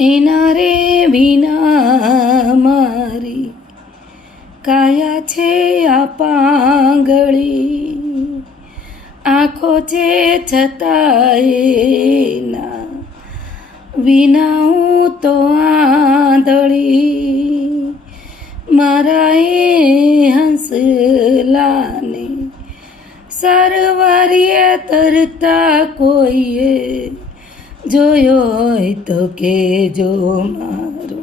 એના રે વિના મારી કાયા છે આ પાંગળી, આંખો છે છતાંય વિના હું તો આંધળી, મારા એ હંસલાને સરવારીએ તરતા કોઈએ જોયો હોય તો કેજો, મારો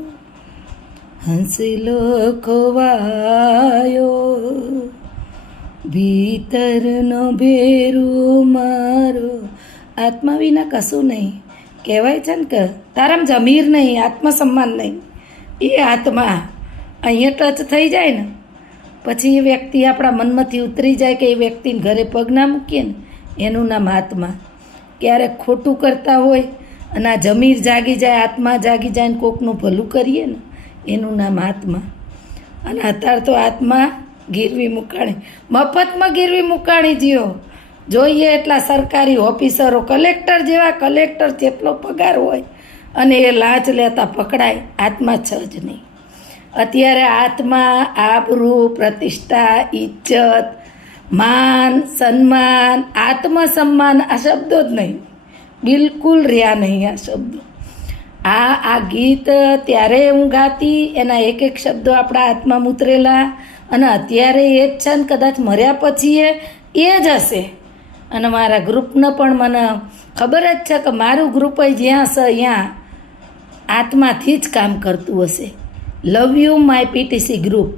હંસલો ખોવાયો ભીતરનો ભેરું મારો. આત્મા વિના કશું નહીં કહેવાય છે ને કે તારામાં જમીર નહીં, આત્મસન્માન નહીં. એ આત્મા અહીંયા ટચ થઈ જાય ને પછી એ વ્યક્તિ આપણા મનમાંથી ઉતરી જાય કે એ વ્યક્તિને ઘરે પગ ના મૂકીએ ને એનું નામ આત્મા. ક્યારેક ખોટું કરતા હોય અને આ જમીર જાગી જાય, આત્મા જાગી જાય ને કોકનું ભલું કરીએ ને એનું નામ આત્મા. અને અત્યારે તો આત્મા ગીરવી મૂકાણી, મફતમાં ગીરવી મૂકાણી જીઓ. જોઈએ એટલા સરકારી ઓફિસરો, કલેક્ટર જેવા કલેક્ટર જેટલો પગાર હોય અને એ લાંચ લેતા પકડાય, આત્મા છે જ નહીં. અત્યારે આત્મા, આબરૂ, પ્રતિષ્ઠા, ઇજ્જત, માન, સન્માન, આત્મસન્માન આ શબ્દો જ નહીં, બિલકુલ રહ્યા નહીં આ શબ્દો. આ ગીત ત્યારે હું ગાતી, એના એક એક શબ્દો આપણા આત્મામાં ઉતરેલા અને અત્યારે એ જ છે ને કદાચ મર્યા પછી એ જ હશે. અને મારા ગ્રુપને પણ મને ખબર જ છે કે મારું ગ્રુપ જ્યાં છે ત્યાં આત્માથી જ કામ કરતું હશે. Love you my PTC group.